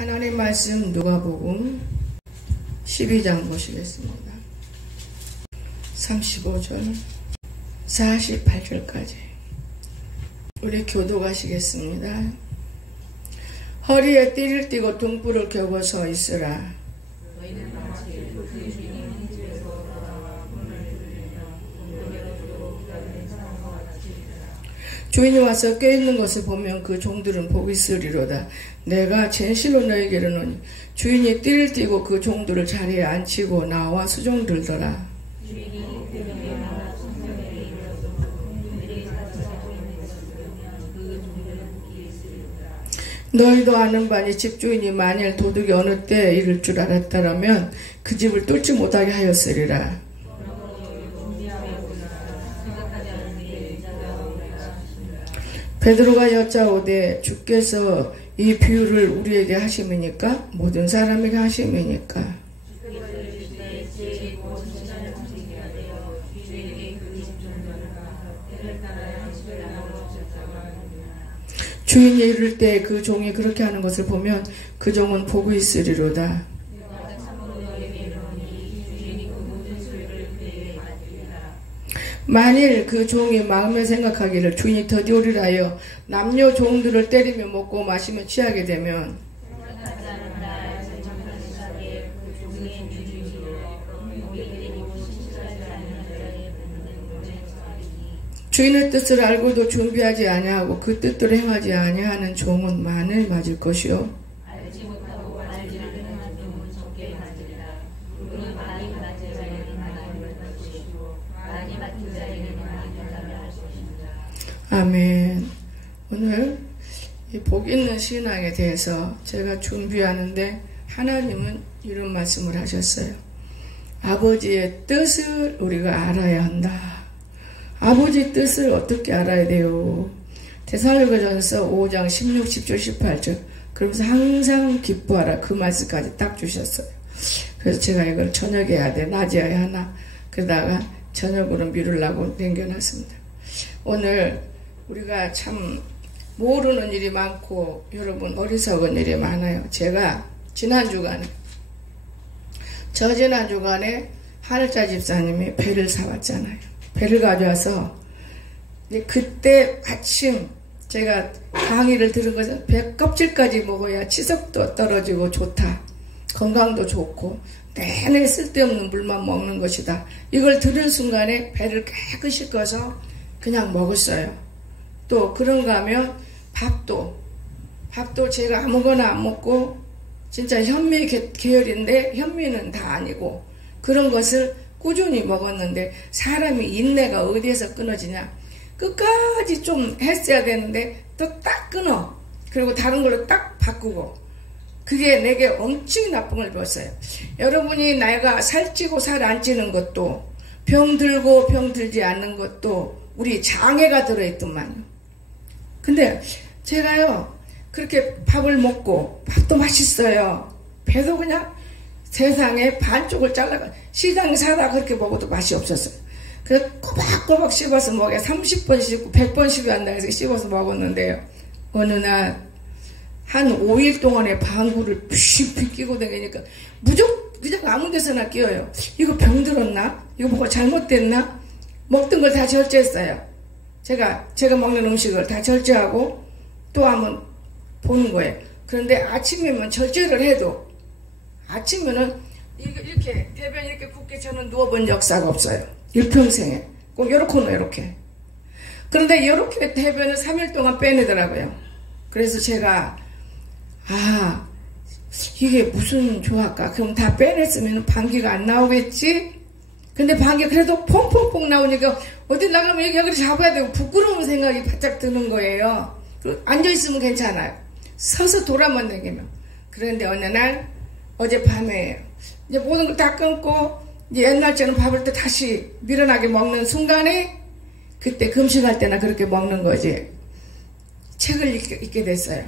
하나님 말씀 누가복음 12장 보시겠습니다. 35절 48절까지 우리 교도가시겠습니다. 허리에 띠를 띠고 등불을 켜고 서 있으라. 주인이 와서 껴있는 것을 보면 그 종들은 복이 있으리로다. 내가 진실로 너희에게 이르노니 주인이 띠를 띠고 그 종들을 자리에 앉히고 나와 수종들더라. 너희도 아는 바니 집주인이 만일 도둑이 어느 때에 이를 줄 알았다라면 그 집을 뚫지 못하게 하였으리라. 베드로가 여짜오되 주께서 이 비유를 우리에게 하심이니까 모든 사람에게 하심이니까. 주인이 이를 때 그 종이 그렇게 하는 것을 보면 그 종은 복이 있으리로다. 만일 그 종이 마음에 생각하기를 주인이 더디 오리라 하여 남녀 종들을 때리며 먹고 마시며 취하게 되면 주인의 뜻을 알고도 준비하지 아니하고 그 뜻대로 행하지 아니하는 종은 만을 맞을 것이요 아멘. 오늘 이 복 있는 신앙에 대해서 제가 준비하는데 하나님은 이런 말씀을 하셨어요. 아버지의 뜻을 우리가 알아야 한다. 아버지의 뜻을 어떻게 알아야 돼요? 데살로니가전서 5장 16, 17, 18절 그러면서 항상 기뻐하라 그 말씀까지 딱 주셨어요. 그래서 제가 이걸 저녁에 해야 돼. 낮에 해야 하나. 그러다가 저녁으로 미루려고 남겨놨습니다. 오늘 우리가 참 모르는 일이 많고 여러분 어리석은 일이 많아요. 제가 지난 주간에 하늘자 집사님이 배를 사왔잖아요. 배를 가져와서 그때 마침 제가 강의를 들은 것은 배 껍질까지 먹어야 치석도 떨어지고 좋다. 건강도 좋고 내내 쓸데없는 물만 먹는 것이다. 이걸 들은 순간에 배를 깨끗이 꺼서 그냥 먹었어요. 또 그런가 하면 밥도 제가 아무거나 안 먹고 진짜 현미 계열인데 현미는 다 아니고 그런 것을 꾸준히 먹었는데 사람이 인내가 어디에서 끊어지냐. 끝까지 좀 했어야 되는데 또 딱 끊어. 그리고 다른 걸로 딱 바꾸고. 그게 내게 엄청 나쁜 걸 배웠어요. 여러분이 나이가 살찌고 살 안 찌는 것도 병 들고 병 들지 않는 것도 우리 장애가 들어있더만요. 근데 제가요 그렇게 밥을 먹고 밥도 맛있어요. 배도 그냥 세상에 반쪽을 잘라가 시장 사다 그렇게 먹어도 맛이 없었어요. 그래서 꼬박꼬박 씹어서 먹어야 30번 씹고 100번 씹어한다 해서 씹어서 먹었는데요. 어느 날 한 5일 동안에 방구를 픽픽 끼고 다니니까 무조건 아무 데서나 끼어요. 이거 병 들었나? 이거 뭐가 잘못됐나? 먹던 걸 다 절제했어요. 제가 먹는 음식을 다 절제하고 또 한번 보는 거예요. 그런데 아침이면 절제를 해도 아침에는 이렇게 대변 이렇게 굳게 저는 누워본 역사가 없어요. 일평생에 꼭 요렇게 그런데 이렇게 대변을 3일 동안 빼내더라고요. 그래서 제가 이게 무슨 조합까? 그럼 다 빼냈으면 방귀가 안 나오겠지? 근데 방귀 그래도 퐁퐁퐁 나오니까 어디 나가면 여기 잡아야 되고 부끄러운 생각이 바짝 드는 거예요. 앉아있으면 괜찮아요. 서서 돌아만 다니면. 그런데 어느 날 어젯밤에 이제 모든 걸 다 끊고 이제 옛날처럼 밥을 또 다시 밀어나게 먹는 순간에 그때 금식할 때나 그렇게 먹는 거지. 책을 읽게 됐어요.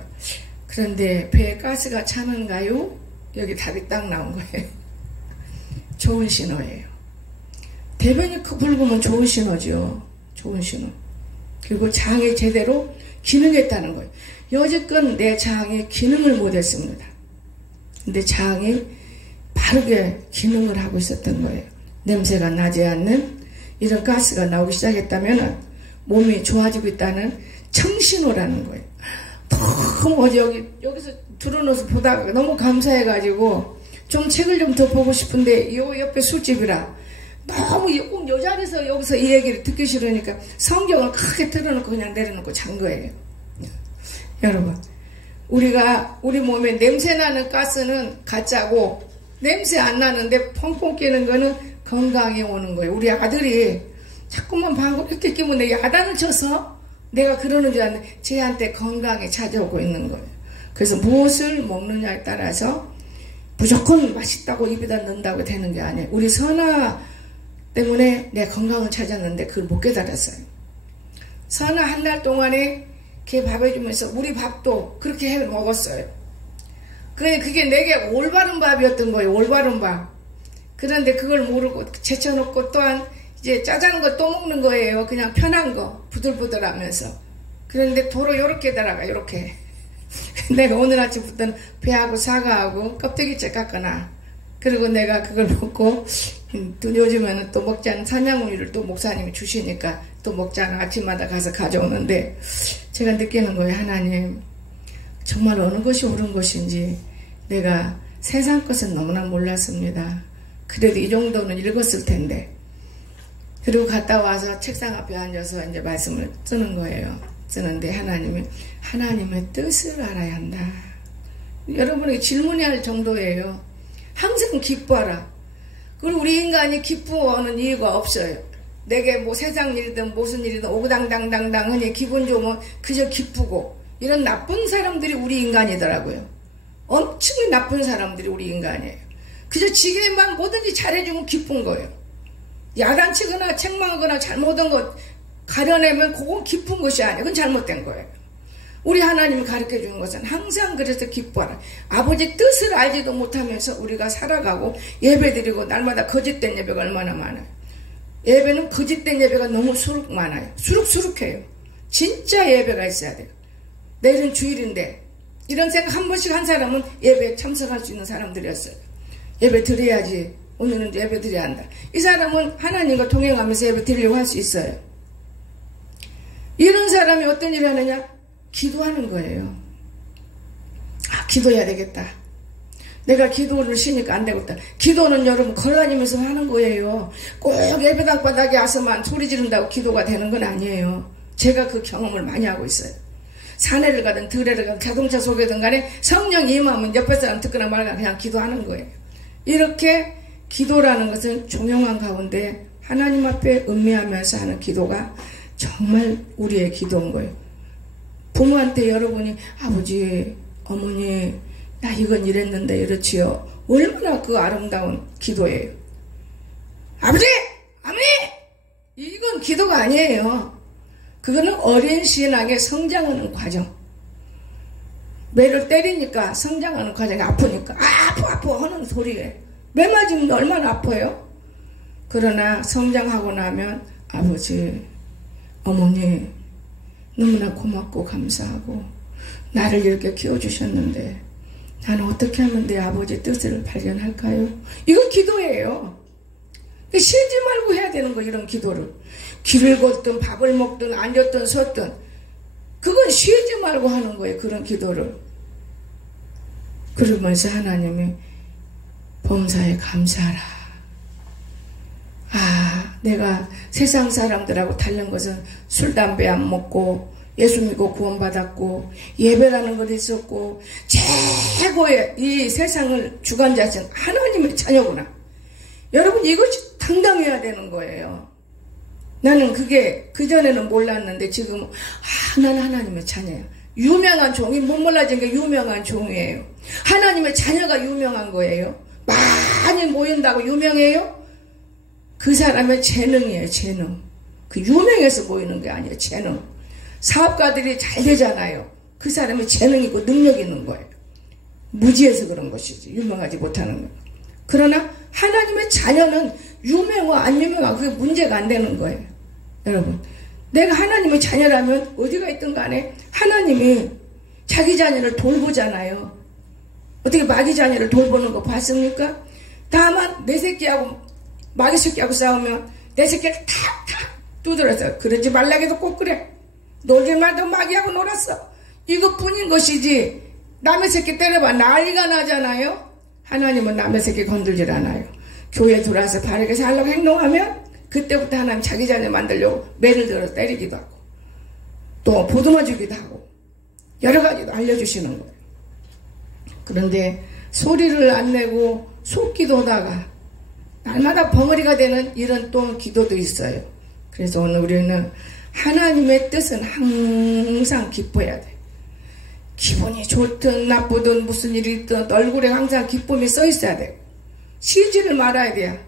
그런데 배에 가스가 차는가요? 여기 답이 딱 나온 거예요. 좋은 신호예요. 대변이 붉으면 좋은 신호죠. 좋은 신호. 그리고 장이 제대로 기능했다는 거예요. 여지껏 내 장이 기능을 못했습니다. 근데 장이 바르게 기능을 하고 있었던 거예요. 냄새가 나지 않는 이런 가스가 나오기 시작했다면 몸이 좋아지고 있다는 청신호라는 거예요. 너무 여기서 들어놓아서 보다가 너무 감사해가지고 좀 책을 좀 더 보고 싶은데 요 옆에 술집이라 너무 꼭 요 자리에서 여기서 이 얘기를 듣기 싫으니까 성경을 크게 틀어놓고 그냥 내려놓고 잔 거예요. 여러분, 우리 몸에 냄새나는 가스는 가짜고 냄새 안 나는데 펑펑 끼는 거는 건강에 오는 거예요. 우리 아들이 자꾸만 방금 이렇게 끼면 내 야단을 쳐서 내가 그러는 줄 알았는데 쟤한테 건강이 찾아오고 있는 거예요. 그래서 무엇을 먹느냐에 따라서 무조건 맛있다고 입에다 넣는다고 되는 게 아니에요. 우리 선아 때문에 내 건강을 찾았는데 그걸 못 깨달았어요. 선아 한 달 동안에 걔 밥 해주면서 우리 밥도 그렇게 해 먹었어요. 그게 내게 올바른 밥이었던 거예요. 올바른 밥. 그런데 그걸 모르고 제쳐놓고 또한 이제 짜장한 거 또 먹는 거예요. 그냥 편한 거 부들부들하면서. 그런데 도로 요렇게 달아가 요렇게. 내가 오늘 아침부터는 배하고 사과하고 껍데기째 깎아놔. 그리고 내가 그걸 먹고 또 요즘에는 또 먹지 않은 산양우유를 또 목사님이 주시니까 또 먹자는 아침마다 가서 가져오는데 제가 느끼는 거예요. 하나님 정말 어느 것이 옳은 것인지 내가 세상 것은 너무나 몰랐습니다. 그래도 이 정도는 읽었을 텐데. 그리고 갔다 와서 책상 앞에 앉아서 이제 말씀을 쓰는 거예요. 쓰는데 하나님의 뜻을 알아야 한다. 여러분에게 질문해야 할 정도예요. 항상 기뻐하라. 그리고 우리 인간이 기뻐하는 이유가 없어요. 내게 뭐 세상 일이든 무슨 일이든 오구당당당당 하니 기분 좋으면 그저 기쁘고 이런 나쁜 사람들이 우리 인간이더라고요. 엄청 나쁜 사람들이 우리 인간이에요. 그저 지게만 뭐든지 잘해주면 기쁜 거예요. 야단치거나 책망하거나 잘못한 것 가려내면 그건 기쁜 것이 아니에요. 그건 잘못된 거예요. 우리 하나님이 가르쳐주는 것은 항상 그래서 기뻐하라. 아버지 뜻을 알지도 못하면서 우리가 살아가고 예배드리고 날마다 거짓된 예배가 얼마나 많아요. 예배는 거짓된 예배가 너무 수룩 많아요. 수룩수룩해요. 진짜 예배가 있어야 돼요. 내일은 주일인데 이런 생각 한 번씩 한 사람은 예배에 참석할 수 있는 사람들이었어요. 예배 드려야지. 오늘은 예배 드려야 한다. 이 사람은 하나님과 동행하면서 예배 드리려고 할 수 있어요. 이런 사람이 어떤 일을 하느냐? 기도하는 거예요. 기도해야 되겠다. 내가 기도를 쉬니까 안 되겠다. 기도는 여러분 걸어다니면서 하는 거예요. 꼭 예배당 바닥에 와서만 소리 지른다고 기도가 되는 건 아니에요. 제가 그 경험을 많이 하고 있어요. 산에를 가든 들에를 가든 자동차 속에든 간에 성령 임하면 옆에 사람 듣거나 말거나 그냥 기도하는 거예요. 이렇게 기도라는 것은 종용한 가운데 하나님 앞에 음미하면서 하는 기도가 정말 우리의 기도인 거예요. 부모한테 여러분이 아버지, 어머니 나 이건 이랬는데 이렇지요. 얼마나 그 아름다운 기도예요. 아버지! 어머니! 이건 기도가 아니에요. 그거는 어린 신앙의 성장하는 과정. 매를 때리니까 성장하는 과정이 아프니까 아파 하는 소리에 매 맞으면 얼마나 아파요. 그러나 성장하고 나면 아버지, 어머니 너무나 고맙고 감사하고 나를 이렇게 키워주셨는데 나는 어떻게 하면 내 아버지 뜻을 발견할까요? 이거 기도예요. 쉬지 말고 해야 되는 거. 이런 기도를 길을 걷든 밥을 먹든 앉았든 섰든 그건 쉬지 말고 하는 거예요. 그런 기도를. 그러면서 하나님이 범사에 감사하라. 내가 세상 사람들하고 다른 것은 술, 담배 안 먹고 예수 믿고 구원받았고 예배라는 것 있었고 최고의 이 세상을 주관자신 하나님의 자녀구나. 여러분 이것이 당당해야 되는 거예요. 나는 그게 그전에는 몰랐는데 지금 나는 하나님의 자녀야. 유명한 종이 못 몰라진 게 유명한 종이에요. 하나님의 자녀가 유명한 거예요. 많이 모인다고 유명해요? 그 사람의 재능이에요. 재능. 그 유명해서 모이는 게 아니에요. 재능. 사업가들이 잘 되잖아요. 그 사람의 재능이고 능력이 있는 거예요. 무지해서 그런 것이지. 유명하지 못하는 거예요. 그러나 하나님의 자녀는 유명하고 안 유명하고 그게 문제가 안 되는 거예요. 여러분, 내가 하나님의 자녀라면 어디가 있든 간에 하나님이 자기 자녀를 돌보잖아요. 어떻게 마귀 자녀를 돌보는 거 봤습니까? 다만 내 새끼하고 마귀 새끼하고 싸우면 내 새끼를 탁탁 두드려서 그러지 말라고 해도 꼭 그래. 놀지 말도 마귀하고 놀았어. 이것뿐인 것이지 남의 새끼 때려봐 난리가 나잖아요. 하나님은 남의 새끼 건들질 않아요. 교회 들어와서 바르게 살려고 행동하면 그때부터 하나님 자기 자녀 만들려고 매를 들어서 때리기도 하고 또 보듬어 주기도 하고 여러 가지도 알려주시는 거예요. 그런데 소리를 안 내고 속기도하다가 날마다 벙어리가 되는 이런 또 기도도 있어요. 그래서 오늘 우리는 하나님의 뜻은 항상 기뻐해야 돼. 기분이 좋든 나쁘든 무슨 일이 있든 얼굴에 항상 기쁨이 써 있어야 돼. 쉬지를 말아야 돼요.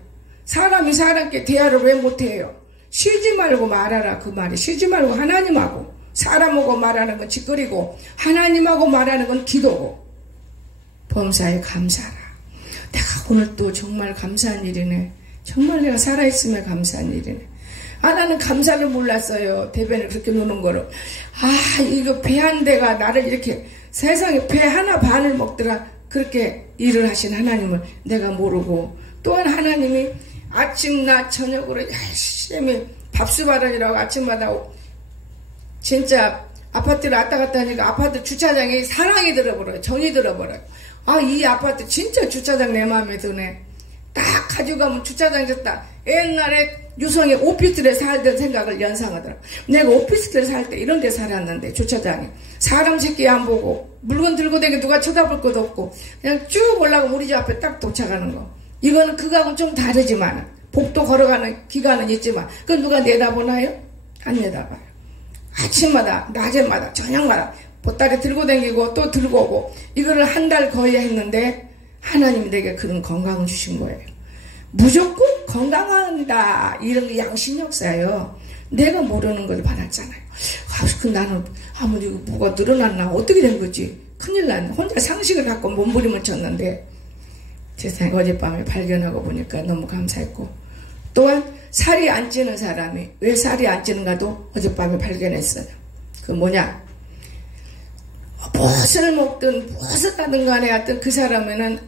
사람이 사람께 대화를 왜 못해요? 쉬지 말고 말하라 그 말이. 쉬지 말고 하나님하고 사람하고 말하는 건 짓거리고 하나님하고 말하는 건 기도고 범사에 감사하라. 내가 오늘 또 정말 감사한 일이네. 정말 내가 살아있음에 감사한 일이네. 나는 감사를 몰랐어요. 대변을 그렇게 노는 거를. 이거 배 한 대가 나를 이렇게 세상에 배 하나 반을 먹더라. 그렇게 일을 하신 하나님을 내가 모르고 또한 하나님이 아침 낮 저녁으로 열심히 밥수바른이라고 아침마다 진짜 아파트를 왔다 갔다 하니까 아파트 주차장에 사랑이 들어버려요. 정이 들어버려요. 이 아파트 진짜 주차장 내 마음에 드네. 딱 가져가면 주차장 졌다. 옛날에 유성의 오피스텔에 살던 생각을 연상하더라. 내가 오피스텔에 살 때 이런 데 살았는데 주차장에 사람 새끼 안 보고 물건 들고 다니게 누가 쳐다볼 것도 없고 그냥 쭉 올라가면 우리 집 앞에 딱 도착하는 거. 이거는 그거하고는 좀 다르지만 복도 걸어가는 기간은 있지만 그건 누가 내다보나요? 안 내다봐요. 아침마다 낮에마다 저녁마다 보따리 들고 다니고 또 들고 오고 이거를 한 달 거의 했는데 하나님이 내게 그런 건강을 주신 거예요. 무조건 건강한다 이런 게 양심 역사예요. 내가 모르는 걸 받았잖아요. 나는 이거 뭐가 늘어났나 어떻게 된 거지? 큰일 났네. 혼자 상식을 갖고 몸부림을 쳤는데 세상에 어젯밤에 발견하고 보니까 너무 감사했고 또한 살이 안 찌는 사람이 왜 살이 안 찌는가도 어젯밤에 발견했어요. 그 뭐냐? 무엇을 먹든 무엇을 하든 간에 하여튼 그 사람에는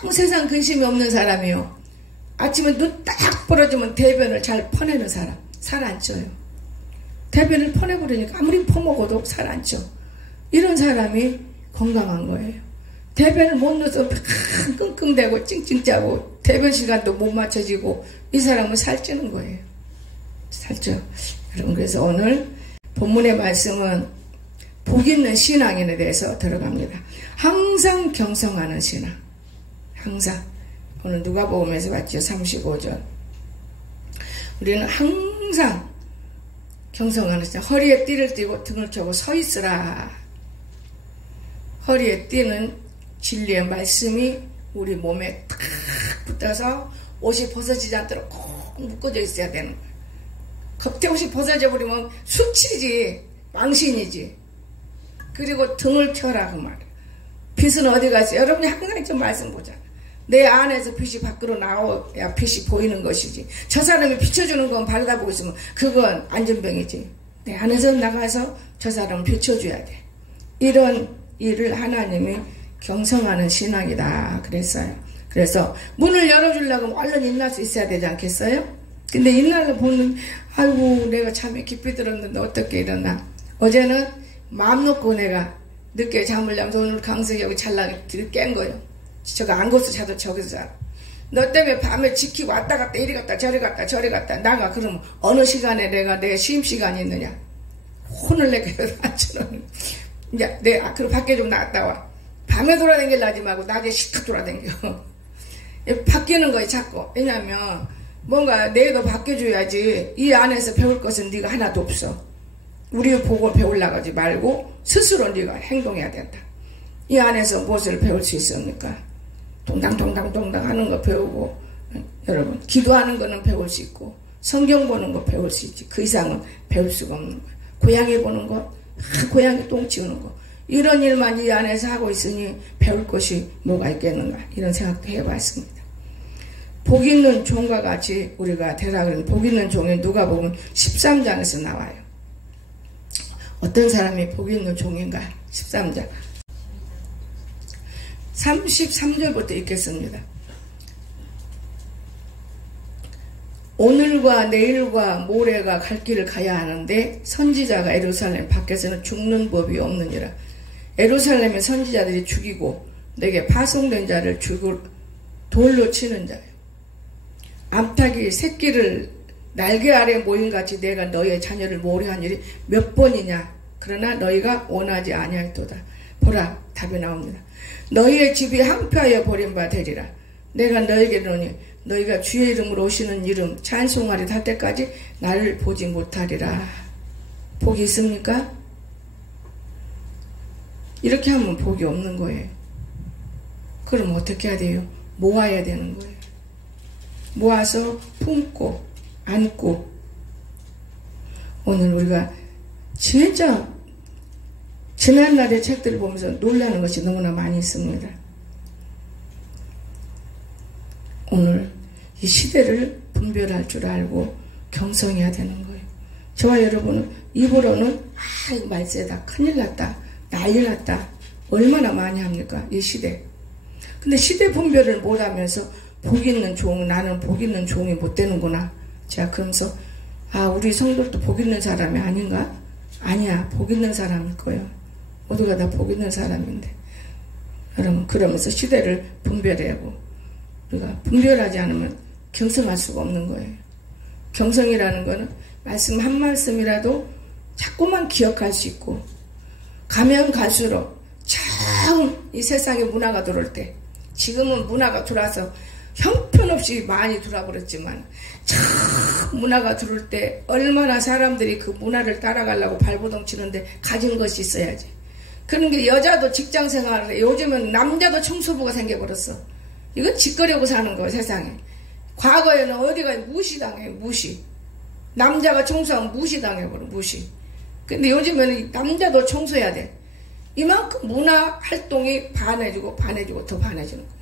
아무 세상 근심이 없는 사람이요. 아침에 눈 딱 벌어지면 대변을 잘 퍼내는 사람. 살 안 쪄요. 대변을 퍼내버리니까 아무리 퍼먹어도 살 안 쪄. 이런 사람이 건강한 거예요. 대변을 못 넣어서 끙끙대고 찡찡 짜고 대변 시간도 못 맞춰지고 이 사람은 살찌는 거예요. 살쪄. 여러분 그래서 오늘 본문의 말씀은 복 있는 신앙인에 대해서 들어갑니다. 항상 경성하는 신앙. 항상. 오늘 누가복음에서 봤죠. 35절. 우리는 항상 경성하는 신앙. 허리에 띠를 띠고 등을 펴고 서 있으라. 허리에 띠는 진리의 말씀이 우리 몸에 탁 붙어서 옷이 벗어지지 않도록 꼭 묶어져 있어야 되는 거예요. 겉에 옷이 벗어져 버리면 수치지 망신이지. 그리고 등을 펴라 그 말이에요. 빛은 어디 갔어? 여러분이 항상 좀 말씀 보잖아. 내 안에서 빛이 밖으로 나와야 빛이 보이는 것이지. 저 사람이 비춰주는 건 바라보고 있으면 그건 안전병이지. 내 안에서 나가서 저 사람을 비춰줘야 돼. 이런 일을 하나님이 경성하는 신앙이다 그랬어요. 그래서 문을 열어주려고 얼른 일어날 수 있어야 되지 않겠어요? 근데 이날로 보는 아이고 내가 잠이 깊이 들었는데 어떻게 일어나. 어제는 마음 놓고 내가 늦게 잠을 자면서 오늘 강석이하고 찰나게 깬 거예요. 저거 안 곳에서 자도 저기서 자. 너 때문에 밤에 지키고 왔다 갔다 이리 갔다 저리 갔다 저리 갔다 나가. 그러면 어느 시간에 내가 내 쉼시간이 있느냐. 혼을 내게 앉혀놓는. 이제 그리고 밖에 좀 나갔다 와. 밤에 돌아다니려 하지 말고 낮에 시컷 돌아다녀. 바뀌는 거예요 자꾸. 왜냐면 뭔가 내도 바뀌어줘야지. 이 안에서 배울 것은 네가 하나도 없어. 우리 보고 배우려고 하지 말고 스스로 네가 행동해야 된다. 이 안에서 무엇을 배울 수 있습니까? 동당동당 하는 거 배우고 여러분 기도하는 거는 배울 수 있고 성경 보는 거 배울 수 있지. 그 이상은 배울 수가 없는 거야. 고양이 보는 거 고양이 똥 치우는 거 이런 일만 이 안에서 하고 있으니 배울 것이 뭐가 있겠는가 이런 생각도 해봤습니다. 복 있는 종과 같이 우리가 되라 그러는 복 있는 종이 누가복음 13장에서 나와요. 어떤 사람이 복 있는 종인가? 13장 33절부터 읽겠습니다. 오늘과 내일과 모레가 갈 길을 가야 하는데 선지자가 예루살렘 밖에서는 죽는 법이 없느니라. 예루살렘의 선지자들이 죽이고 내게 파송된 자를 죽을 돌로 치는 자요. 암탉이 새끼를 날개 아래 모임같이 내가 너희의 자녀를 모래한 일이 몇 번이냐. 그러나 너희가 원하지 아니하였도다. 보라, 답이 나옵니다. 너희의 집이 항폐하여 버림바 되리라. 내가 너희에게 이르노니 너희가 주의 이름으로 오시는 이름 찬송하리 할 때까지 나를 보지 못하리라. 복이 있습니까? 이렇게 하면 복이 없는 거예요. 그럼 어떻게 해야 돼요? 모아야 되는 거예요. 모아서 품고 안고. 오늘 우리가 진짜 지난날의 책들을 보면서 놀라는 것이 너무나 많이 있습니다. 오늘 이 시대를 분별할 줄 알고 경성해야 되는 거예요. 저와 여러분은 입으로는 이거 말세다, 큰일 났다, 난리 났다 얼마나 많이 합니까? 이 시대. 근데 시대 분별을 못하면서 복 있는 종, 나는 복 있는 종이 못 되는구나. 제가 그러면서 우리 성도도 복 있는 사람이 아닌가? 아니야, 복 있는 사람일 거예요. 모두가 다 복 있는 사람인데. 여러분, 그러면서 시대를 분별해야 하고, 우리가 분별하지 않으면 경성할 수가 없는 거예요. 경성이라는 거는 말씀 한 말씀이라도 자꾸만 기억할 수 있고, 가면 갈수록 처음 이 세상에 문화가 들어올 때, 지금은 문화가 들어와서 형편없이 많이 들어와버렸지만 처음 문화가 들어올 때 얼마나 사람들이 그 문화를 따라가려고 발버둥 치는데 가진 것이 있어야지. 그런 게 여자도 직장생활을 해. 요즘은 남자도 청소부가 생겨버렸어. 이건 짓거려고 사는 거예요, 세상에. 과거에는 어디가 무시당해, 무시. 남자가 청소하면 무시당해버려, 무시. 근데 요즘에는 남자도 청소해야 돼. 이만큼 문화 활동이 반해지고 더 반해지는 거예요.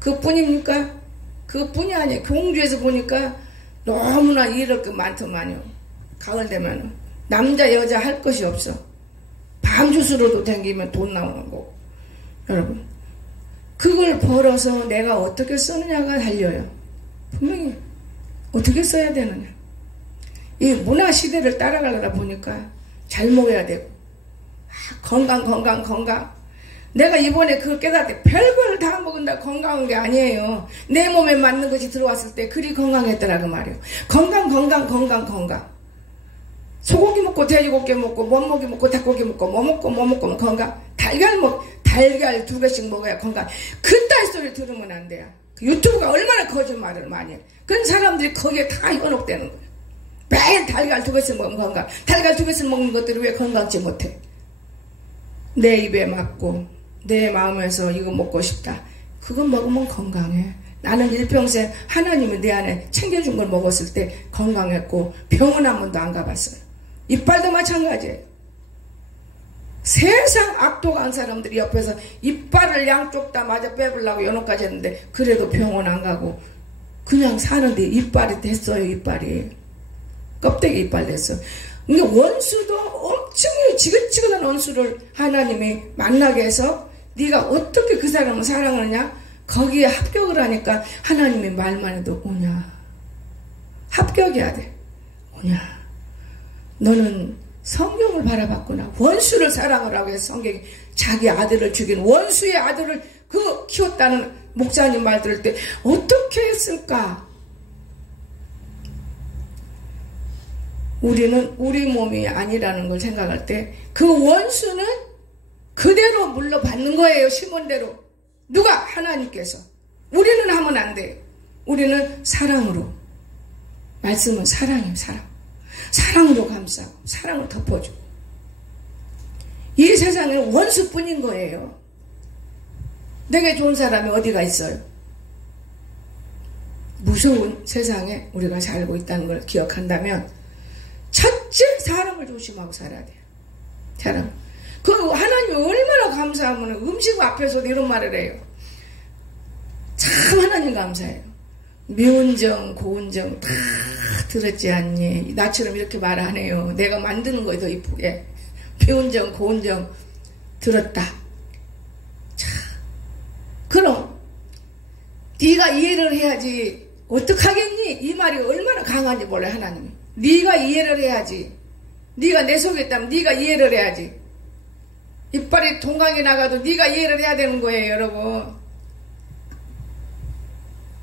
그뿐입니까? 그뿐이 아니에요. 공주에서 보니까 너무나 이럴 게 많더만요. 가을 되면 남자 여자 할 것이 없어. 밤주스로도 댕기면 돈 나오는 거고. 여러분, 그걸 벌어서 내가 어떻게 쓰느냐가 달려요. 분명히 어떻게 써야 되느냐. 이 문화 시대를 따라가려다 보니까 잘 먹어야 되고, 건강. 내가 이번에 그걸 깨달을 때 별걸 다 먹은다 건강한 게 아니에요. 내 몸에 맞는 것이 들어왔을 때 그리 건강했더라 그 말이에요. 건강. 소고기 먹고 돼지고기 먹고 원고기 먹고 닭고기 먹고 뭐 먹고 건강. 달걀 2개씩 먹어야 건강. 그딴 소리 들으면 안 돼요. 유튜브가 얼마나 거짓말을 많이 해. 그런 사람들이 거기에 다 현혹되는 거예요. 매일 달걀 2개씩 먹으면 건강. 달걀 2개씩 먹는 것들이 왜 건강치 못해? 내 입에 맞고 내 마음에서 이거 먹고 싶다. 그거 먹으면 건강해. 나는 일평생 하나님이 내 안에 챙겨준 걸 먹었을 때 건강했고 병원 한 번도 안 가봤어요. 이빨도 마찬가지예요. 세상 악독한 사람들이 옆에서 이빨을 양쪽 다 맞아 빼보려고 연호까지 했는데 그래도 병원 안 가고 그냥 사는데 이빨이 됐어요. 이빨이. 껍데기 이빨 됐어. 근데 원수도 엄청 지긋지긋한 원수를 하나님이 만나게 해서 네가 어떻게 그 사람을 사랑하느냐? 거기에 합격을 하니까 하나님의 말만 해도 오냐. 합격해야 돼. 오냐. 너는 성경을 바라봤구나. 원수를 사랑하라고 해서 성경이 자기 아들을 죽인 원수의 아들을 키웠다는 목사님 말 들을 때 어떻게 했을까? 우리는 우리 몸이 아니라는 걸 생각할 때 그 원수는 그대로 물러받는 거예요. 심은대로. 누가? 하나님께서. 우리는 하면 안 돼요. 우리는 사랑으로. 말씀은 사랑이에요. 사랑으로 감싸고 사랑으로 덮어주고. 이 세상에는 원수뿐인 거예요. 내게 좋은 사람이 어디가 있어요? 무서운 세상에 우리가 살고 있다는 걸 기억한다면 첫째 사람을 조심하고 살아야 돼요. 사람. 그 하나님이 얼마나 감사하면 음식 앞에서도 이런 말을 해요. 참 하나님 감사해요. 미운정 고운정 다 들었지 않니? 나처럼 이렇게 말 안 해요. 내가 만드는 거에 더 이쁘게. 미운정 고운정 들었다. 참 네가 이해를 해야지. 어떡하겠니? 이 말이 얼마나 강한지 몰라 하나님이. 네가 이해를 해야지. 네가 내 속에 있다면 네가 이해를 해야지. 이빨이 동강에 나가도 네가 이해를 해야 되는 거예요, 여러분.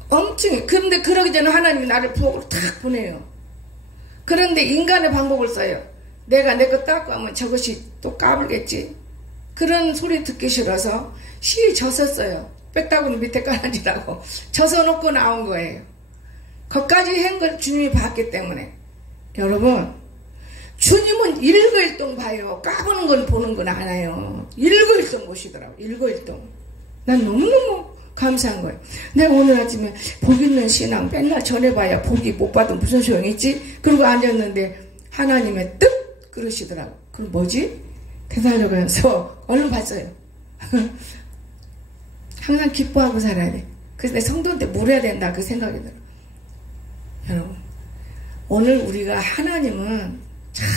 엄청. 그런데 그러기 전에 하나님이 나를 부엌으로 탁 보내요. 그런데 인간의 방법을 써요. 내가 내 거 닦고 하면 저것이 또 까불겠지. 그런 소리 듣기 싫어서 시 젖었어요. 빽다구는 밑에 깔아지라고 젖어 놓고 나온 거예요. 거기까지 한 걸 주님이 봤기 때문에. 여러분, 주님은 일거일동 봐요. 까부는 건 보는 건 알아요. 일거일동 보시더라고요. 일거일동. 난 너무너무 감사한 거예요. 내가 오늘 아침에 복 있는 신앙 맨날 전해봐야 복이 못 받으면 무슨 소용이 있지? 그러고 앉았는데 하나님의 뜻 그러시더라고. 그럼 뭐지? 대단하면서 얼른 봤어요. 항상 기뻐하고 살아야 돼. 그래서 내 성도한테 물어야 된다 그 생각이 들어요. 여러분, 오늘 우리가 하나님은 참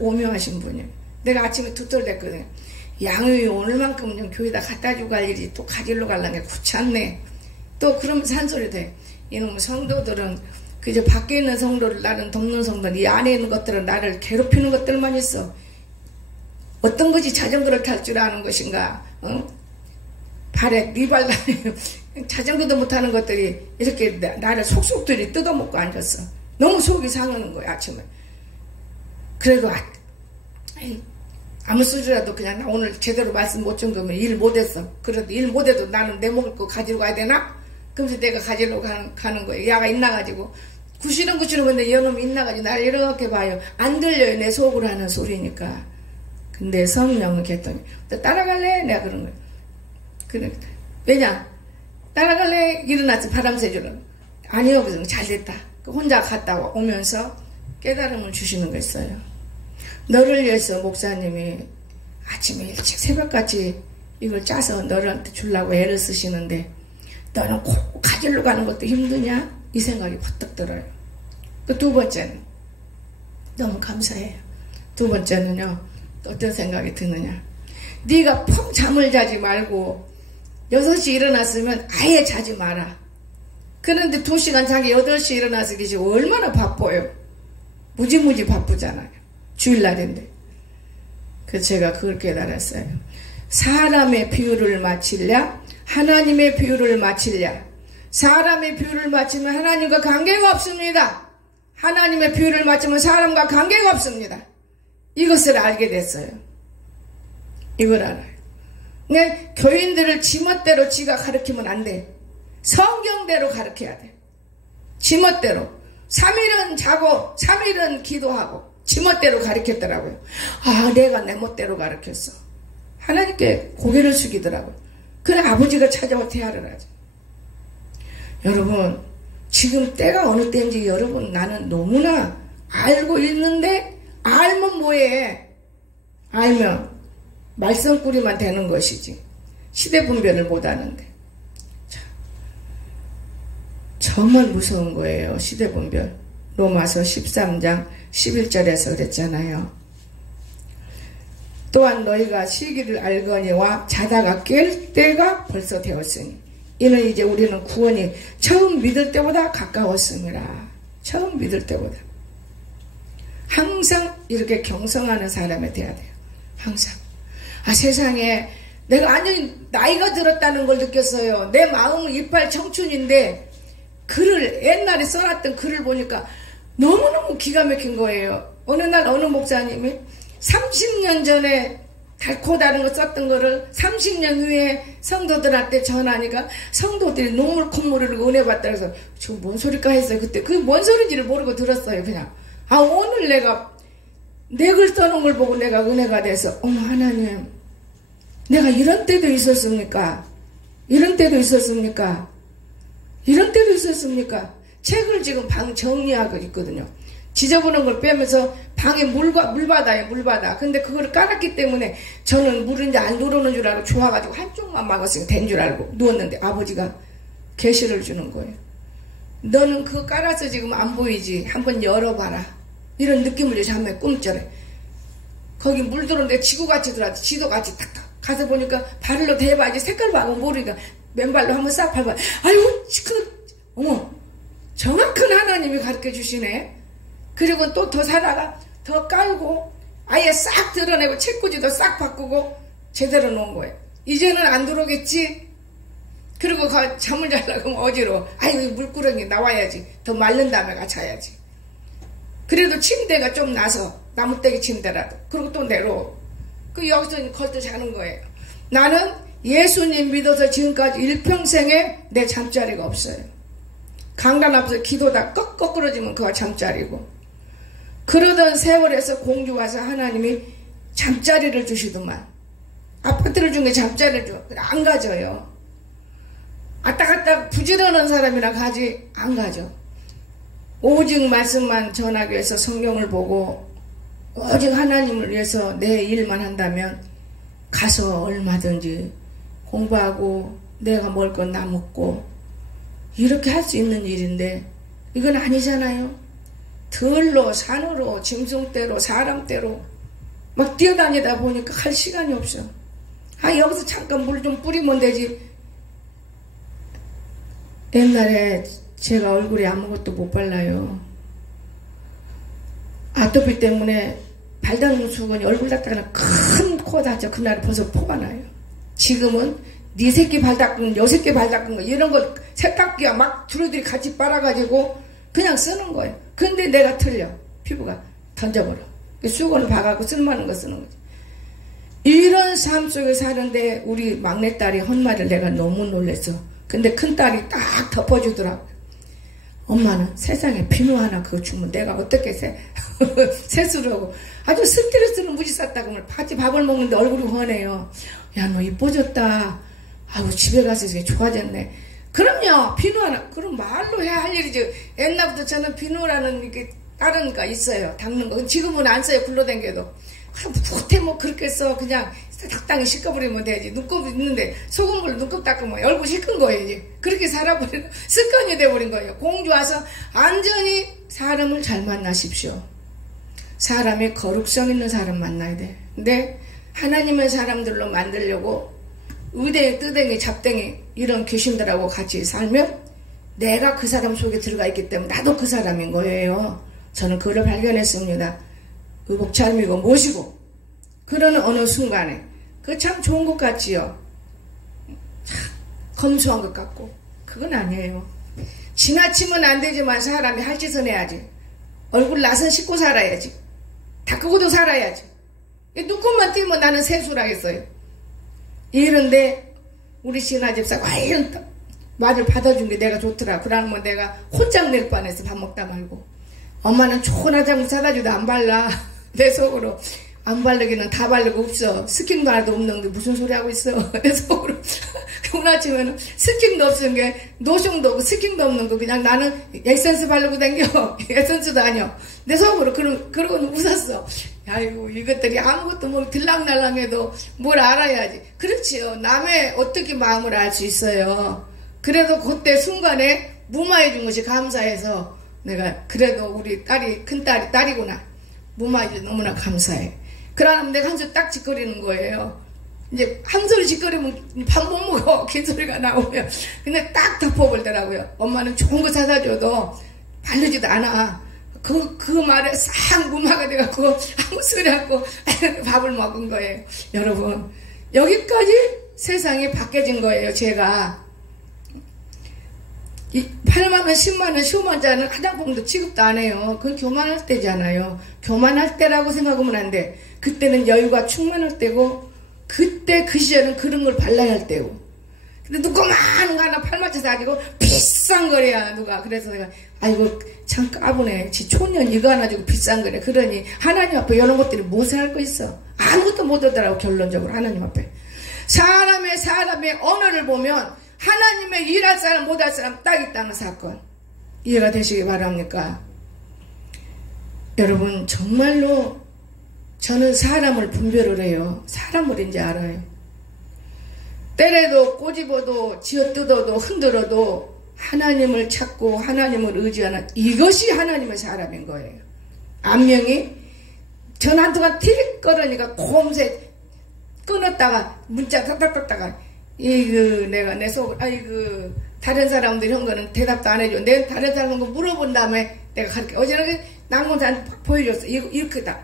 오묘하신 분이에요. 내가 아침에 두털댔거든요. 양육이 오늘만큼은 교회에다 갖다 주고 갈 일이 또 가지러 가려는 게 귀찮네. 또 그러면서 한 소리 돼. 이놈 성도들은 그저 밖에 있는 성도를 나는 돕는 성도는 이 안에 있는 것들은 나를 괴롭히는 것들만 있어. 어떤 것이 자전거를 탈 줄 아는 것인가? 발에 니발 자전거도 못하는 것들이 이렇게 나를 속속들이 뜯어먹고 앉았어. 너무 속이 상하는 거야 아침에. 그래도 아무 소리라도 그냥 나 오늘 제대로 말씀 못 준 거면 일 못했어. 그래도 일 못해도 나는 내 먹을 거 가지러 가야 되나? 그러면서 내가 가지러 가는 거예요. 야가 있나가지고 구시렁 근데 이놈이 있나가지고 나를 이렇게 봐요. 안 들려요. 내 속으로 하는 소리니까. 근데 성령은 개똥이 너 따라갈래? 내가 그런 거예요. 그래. 왜냐? 따라갈래? 일어났지 바람 쐬주는. 아니요. 그래서 잘됐다. 혼자 갔다 오면서 깨달음을 주시는 거 있어요. 너를 위해서 목사님이 아침에 일찍 새벽같이 이걸 짜서 너한테 주려고 애를 쓰시는데 너는 꼭 가지러 가는 것도 힘드냐? 이 생각이 버뜩 들어요. 그 두 번째는 너무 감사해요. 두 번째는요. 어떤 생각이 드느냐? 네가 펑 잠을 자지 말고 6시 일어났으면 아예 자지 마라. 그런데 2시간 자기 8시 일어나서 계시고 얼마나 바빠요. 무지무지 바쁘잖아요. 주일날인데. 그래서 제가 그걸 깨달았어요. 사람의 비유를 맞추랴 하나님의 비유를 맞추랴. 사람의 비유를 맞추면 하나님과 관계가 없습니다. 하나님의 비유를 맞추면 사람과 관계가 없습니다. 이것을 알게 됐어요. 이걸 알아요. 근데 교인들을 지멋대로 지가 가르치면 안 돼. 성경대로 가르쳐야 돼. 지멋대로. 3일은 자고 3일은 기도하고 지멋대로 가르쳤더라고요. 아, 내가 내 멋대로 가르쳤어. 하나님께 고개를 숙이더라고요. 그래 아버지가 찾아와 대화를 하죠. 여러분, 지금 때가 어느 때인지 여러분 나는 너무나 알고 있는데 알면 뭐해? 알면 말썽꾸리만 되는 것이지. 시대 분별을 못하는데. 정말 무서운 거예요. 시대 분별. 로마서 13장 11절에서 그랬잖아요. 또한 너희가 시기를 알거니와 자다가 깰 때가 벌써 되었으니 이는 이제 우리는 구원이 처음 믿을 때보다 가까웠습니다. 처음 믿을 때보다. 항상 이렇게 경성하는 사람이 돼야 돼요. 항상. 아, 세상에 내가 완전히 나이가 들었다는 걸 느꼈어요. 내 마음은 이빨 청춘인데 글을 옛날에 써놨던 글을 보니까 너무너무 기가 막힌 거예요. 어느 날 어느 목사님이 30년 전에 달코 다른 거 썼던 거를 30년 후에 성도들한테 전하니까 성도들이 눈물 콧물을 은혜 받다 그래서 저 뭔 소리까 했어요. 그때 그게 뭔 소리인지를 모르고 들었어요. 그냥 아, 오늘 내가 내 글 써놓은 걸 보고 내가 은혜가 돼서 어머 하나님 내가 이런 때도 있었습니까? 이런 때도 있었습니까? 이런 때도 있었습니까? 책을 지금 방 정리하고 있거든요. 지저분한 걸 빼면서 방에 물받아요. 물받아. 근데 그거를 깔았기 때문에 저는 물을 이제 안 들어오는 줄 알고 좋아가지고 한쪽만 막았으니 된 줄 알고 누웠는데 아버지가 계시를 주는 거예요. 너는 그거 깔아서 지금 안 보이지? 한번 열어봐라. 이런 느낌을 주시 한번 꿈절에. 거기 물 들어오는데 지구같이 들어왔지. 지도같이 탁탁. 가서 보니까 발로 대봐야지 색깔 봐도 모르니까 맨발로 한번 싹 밟아. 아이고, 어머, 정확한 하나님이 가르쳐 주시네. 그리고 또 더 사다가 더 깔고 아예 싹 드러내고 책꽂이도 싹 바꾸고 제대로 놓은 거예요. 이제는 안 들어오겠지? 그리고 잠을 자려고 하면 어지러워. 아이고, 물구렁이 나와야지. 더 마른 다음에 가자야지. 그래도 침대가 좀 나서 나무떼기 침대라도. 그리고 또 내려오고. 여기서 걸터 자는 거예요. 나는 예수님 믿어서 지금까지 일평생에 내 잠자리가 없어요. 강단 앞에서 기도다 거꾸러지면 그거 잠자리고. 그러던 세월에서 공주 와서 하나님이 잠자리를 주시더만. 아파트를 준 게 잠자리를 줘. 안 가져요. 왔다 갔다 부지런한 사람이라 가지 안 가죠. 오직 말씀만 전하기 위해서 성경을 보고 오직 하나님을 위해서 내 일만 한다면 가서 얼마든지 공부하고 내가 먹을 건 나 먹고 이렇게 할 수 있는 일인데 이건 아니잖아요. 들로 산으로 짐승떼로 사람떼로 막 뛰어다니다 보니까 할 시간이 없어. 여기서 잠깐 물 좀 뿌리면 되지. 옛날에 제가 얼굴에 아무것도 못 발라요. 아토피 때문에 발 닦는 수건이 얼굴 닦다가 큰 코 다쳐. 그날 벌써 포가 나요. 지금은 네 새끼 발 닦은 요 새끼 발 닦은 거 이런 거 세탁기가 막 두루두루 같이 빨아가지고 그냥 쓰는 거예요. 근데 내가 틀려. 피부가 던져버려. 수건을 봐갖고 쓸만한 거 쓰는 거지. 이런 삶 속에 사는데 우리 막내딸이 한 말을 내가 너무 놀랬어. 근데 큰딸이 딱 덮어주더라고. 엄마는 세상에 비누 하나 그거 주면 내가 어떻게 세수라고. 아주 스트레스는 무지 쌌다고 하면 같이 밥을 먹는데 얼굴이 훤해요. 야, 너 이뻐졌다. 아우, 집에 가서 이게 좋아졌네. 그럼요, 비누 하나. 그럼 말로 해야 할 일이죠. 옛날부터 저는 비누라는 이게 다른 거 있어요. 닦는 거. 지금은 안 써요. 굴러댕겨도. 못해 뭐 그렇게 써. 그냥 적당히 씻어버리면 되지. 눈곱 있는데 소금물로 눈곱 닦으면 얼굴 씻은 거예요. 이제. 그렇게 살아버리는 습관이 돼버린 거예요. 공주 와서 안전히 사람을 잘 만나십시오. 사람의 거룩성 있는 사람 만나야 돼. 근데 하나님의 사람들로 만들려고 의대에 뜨댕이 잡댕이 이런 귀신들하고 같이 살면 내가 그 사람 속에 들어가 있기 때문에 나도 그 사람인 거예요. 저는 그걸 발견했습니다. 의복차림이고 모시고 그러는 어느 순간에 그거 참 좋은 것 같지요. 검소한 것 같고 그건 아니에요. 지나치면 안 되지만 사람이 할 짓은 해야지. 얼굴 낯은 씻고 살아야지. 닦고도 살아야지. 눈곱만 띄면 나는 세수라 했어요. 이런데 우리 신하 집사가 이런 말을 받아준 게 내가 좋더라. 그러면 내가 혼장 낼 뻔해서 밥 먹다 말고 엄마는 좋은 화장품 사다 줘도 안 발라. 내 속으로 안 바르기는 다 바르고 없어. 스킨도 하나도 없는 게 무슨 소리 하고 있어. 내 속으로. 오늘 아침에는 스킨도 없은 게 노션도 없고 스킨도 없는 거 그냥 나는 에센스 바르고 다녀. 에센스도 아니야. 내 속으로 그러고는 웃었어. 아이고 이것들이 아무것도 뭐 들랑날랑해도 뭘 알아야지. 그렇지요. 남의 어떻게 마음을 알 수 있어요. 그래도 그때 순간에 무마해 준 것이 감사해서 내가 그래도 우리 딸이 큰딸이 딸이구나. 무마해 줘 너무나 감사해. 그러면 내가 한 소리 딱 짓거리는 거예요. 이제 한 소리 짓거리면 밥 못 먹어. 긴 소리가 나오면. 근데 딱 덮어버리더라고요. 엄마는 좋은 거 사다 줘도 바르지도 않아. 그 말에 싹 무마가 돼갖고 아무 소리 하고 밥을 먹은 거예요. 여러분 여기까지 세상이 바뀌어진 거예요. 제가 8만원 10만원 15만원짜리는 화장품도 취급도 안 해요. 그건 교만할 때잖아요. 교만할 때라고 생각하면 안 돼. 그때는 여유가 충만할 때고 그때 그 시절은 그런 걸 발라야 할 때고. 근데 누구만 거 하나 팔맞춰 사가지고 비싼 거래야 누가. 그래서 내가 아이고 참 까부네. 지 촌년 이거 하나 주고 비싼 거래. 그러니 하나님 앞에 이런 것들이 무엇을 할 거 있어. 아무것도 못 하더라고. 결론적으로 하나님 앞에 사람의 언어를 보면 하나님의 일할 사람 못할 사람 딱 있다는 사건 이해가 되시기 바랍니까? 여러분 정말로 저는 사람을 분별을 해요. 사람을 이제 알아요. 때려도 꼬집어도 쥐어뜯어도 흔들어도 하나님을 찾고 하나님을 의지하는 이것이 하나님의 사람인 거예요. 안명이 전화 한동안 티릭 걸으니까 곰새 끊었다가 문자 탁탁 떴다가 내가 내 속, 다른 사람들이 한 거는 대답도 안 해줘. 내 다른 사람 한 거 물어본 다음에 내가 가르쳐. 어제는 낭문사한테 보여줬어. 이렇게다.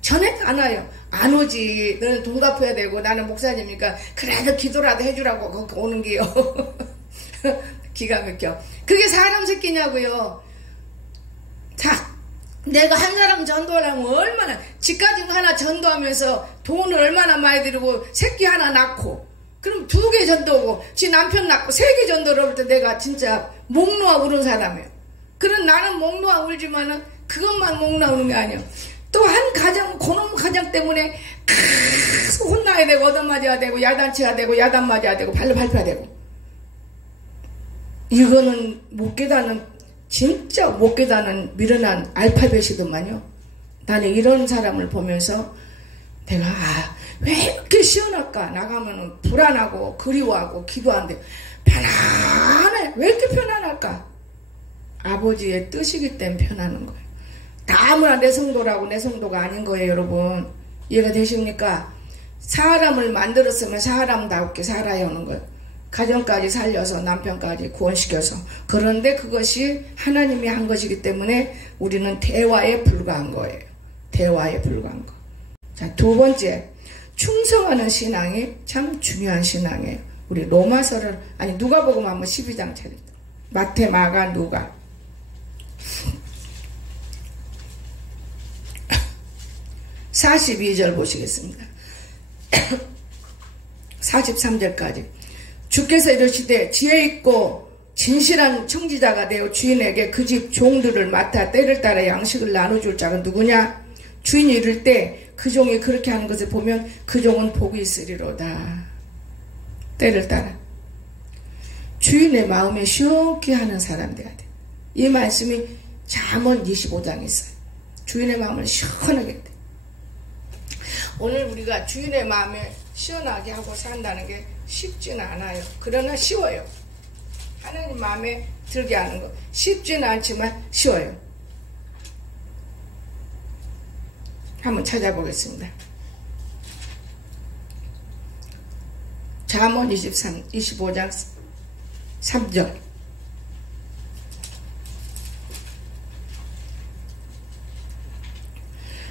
전에 안 와요. 안 오지. 너는 돈 갚아야 되고 나는 목사님이니까 그래도 기도라도 해주라고 거기 오는 게요. 기가 막혀. 그게 사람 새끼냐고요. 자, 내가 한 사람 전도하려면 얼마나, 집까지 하나 전도하면서 돈을 얼마나 많이 들이고 새끼 하나 낳고 그럼 2개 전도하고 지 남편 낳고 3개 전도를 할 때 내가 진짜 목 놓아 우는 사람이에요. 그런 나는 목 놓아 울지만은 그것만 목 놓아 우는 게 아니에요. 또 한 가정, 그놈 가정 때문에 계속 혼나야 되고 얻어맞아야 되고 야단쳐야 되고 야단 맞아야 되고 발로 밟혀야 되고. 이거는 못 깨닫는, 진짜 못 깨닫는 미련한 알파벳이더만요. 나는 이런 사람을 보면서 내가 왜 이렇게 시원할까? 나가면은 불안하고 그리워하고 기도하는데 편안해. 왜 이렇게 편안할까? 아버지의 뜻이기 때문에 편안한 거예요. 다무나 내 성도라고 내 성도가 아닌 거예요, 여러분. 이해가 되십니까? 사람을 만들었으면 사람답게 살아야 하는 거예요. 가정까지 살려서 남편까지 구원시켜서. 그런데 그것이 하나님이 한 것이기 때문에 우리는 대화에 불과한 거예요. 대화에 불과한 거. 자, 2번째. 충성하는 신앙이 참 중요한 신앙이에요. 우리 로마서를, 누가복음 한번 12장 찾았다. 마태, 마가, 누가. 42절 보시겠습니다. 43절까지. 주께서 이르시되 지혜 있고 진실한 청지자가 되어 주인에게 그 집 종들을 맡아 때를 따라 양식을 나눠줄 자가 누구냐? 주인이 이를 때 그 종이 그렇게 하는 것을 보면 그 종은 복이 있으리로다. 때를 따라. 주인의 마음에 시원케 하는 사람 돼야 돼. 이 말씀이 잠언 25장에 있어요. 주인의 마음을 시원하게 돼. 오늘 우리가 주인의 마음에 시원하게 하고 산다는 게 쉽지는 않아요. 그러나 쉬워요. 하나님 마음에 들게 하는 거 쉽지는 않지만 쉬워요. 한번 찾아보겠습니다. 잠언 25장 3절.